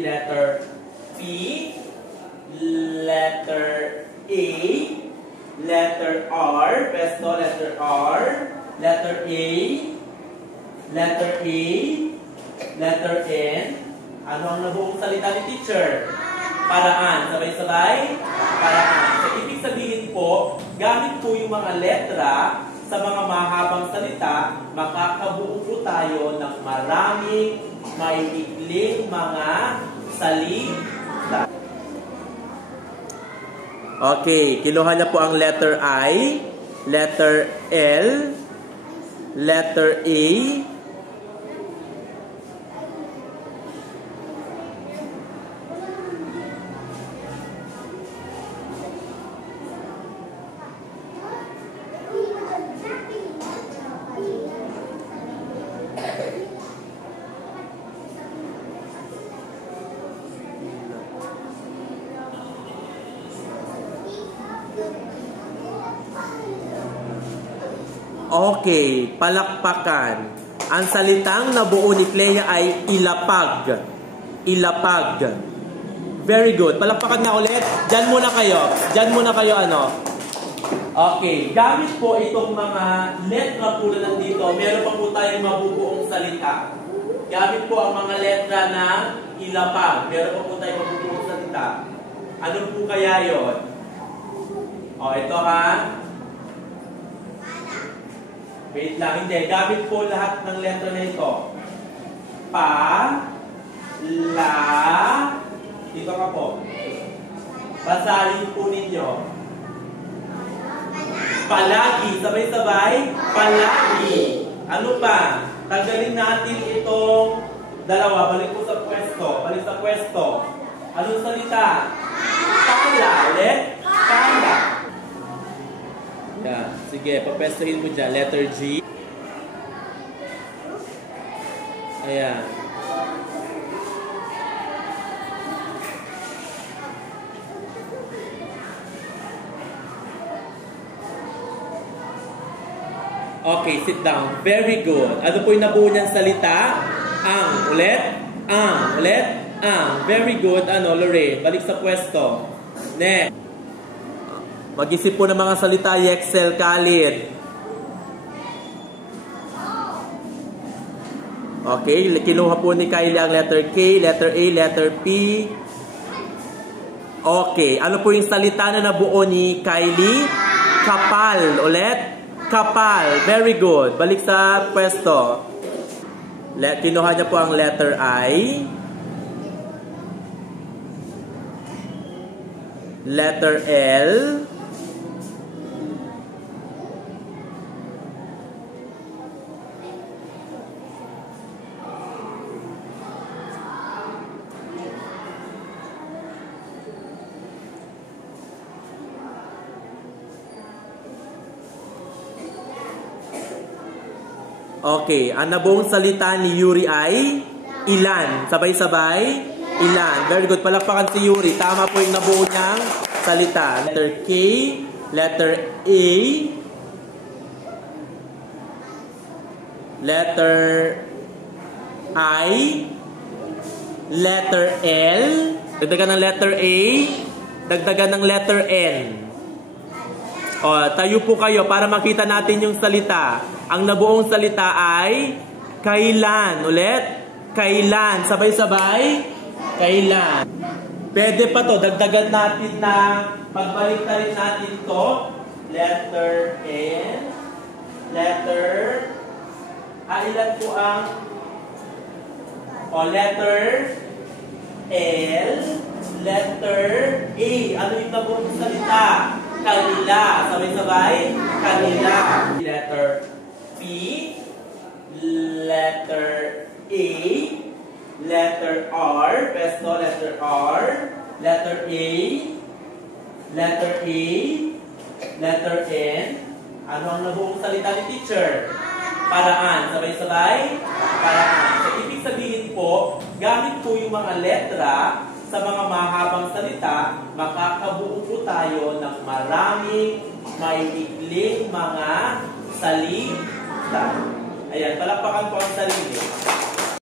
Letter P, letter A, letter R, pesto, letter R, letter A, letter A, letter N. Ano ang nabuong salita ni teacher? Paraan. Sabay-sabay? Paraan. So, ibig sabihin po, gamit po yung mga letra sa mga mahabang salita, makakabuo po tayo ng maraming maiikling mga salita. Okay, kinuha niya po ang letter I, letter L, letter A, okay, palakpakan. Ang salitang nabuo ni Clea ay ilapag. Ilapag. Very good. Palakpakan nga ulit. Diyan muna kayo. Diyan muna kayo ano. Okay. Gamit po itong mga letra po na nandito. Meron pa po tayong mabubuong salita. Gamit po ang mga letra na ilapag. Meron pa po tayong mabubuong salita. Ano po kaya yon? O, ito ha. Wait lang, hindi. Gamit po lahat ng letra na ito. Pa, la, dito ka po. Basahin po ninyo. Palagi, sabay-sabay. Palagi. Ano pa? Tanggalin natin itong dalawa. Balik po sa pwesto. Balik sa pwesto. Anong salita? Pala. Ulit. Pala. Yeah. Sige, papestuhin mo dyan. Letter G. Ayan. Okay, sit down. Very good. Ano po yung nabuo niyang salita? Ang. Ulit. Ang. Ulit. Ang. Very good. Ano, Lorraine? Balik sa pwesto. Next. Mag-isip po ng mga salita, Yexel, Khalid. Okay, kinuha po ni Kylie ang letter K, letter A, letter P. Okay, ano po yung salita na nabuo ni Kylie? Kapal. Ulit. Kapal. Very good. Balik sa pwesto. Kinuha niya po ang letter I. Letter L. Okay, ang nabuong salita ni Yuri ay ilan. Sabay-sabay, ilan. Very good. Palakpakan si Yuri. Tama po yung nabuo niyang salita. Letter K, letter A, letter I, letter L, dagdagan ng letter A, dagdagan ng letter N. O, tayo po kayo para makita natin yung salita. Ang nabuong salita ay kailan. Ulit. Kailan. Sabay-sabay. Kailan. Pwede pa to. Dagdagan natin na pagbalik na rin natin to. Letter N. Letter. Ilan po ang letter L. Letter A. Ano yung nabuong salita? Kanila. Sabay-sabay. Kanila. Letter P. Letter A. Letter R. Pesto. Letter R. Letter A. Letter A. Letter N. Ano ang nabuong salita ni teacher? Paraan. Sabay-sabay. Paraan. So, ibig sabihin po, gamit po yung mga letra sa mga mahabang salita, makakabuo po tayo ng maraming maiikling mga salita. Ayan, palakpakan po ang sarili.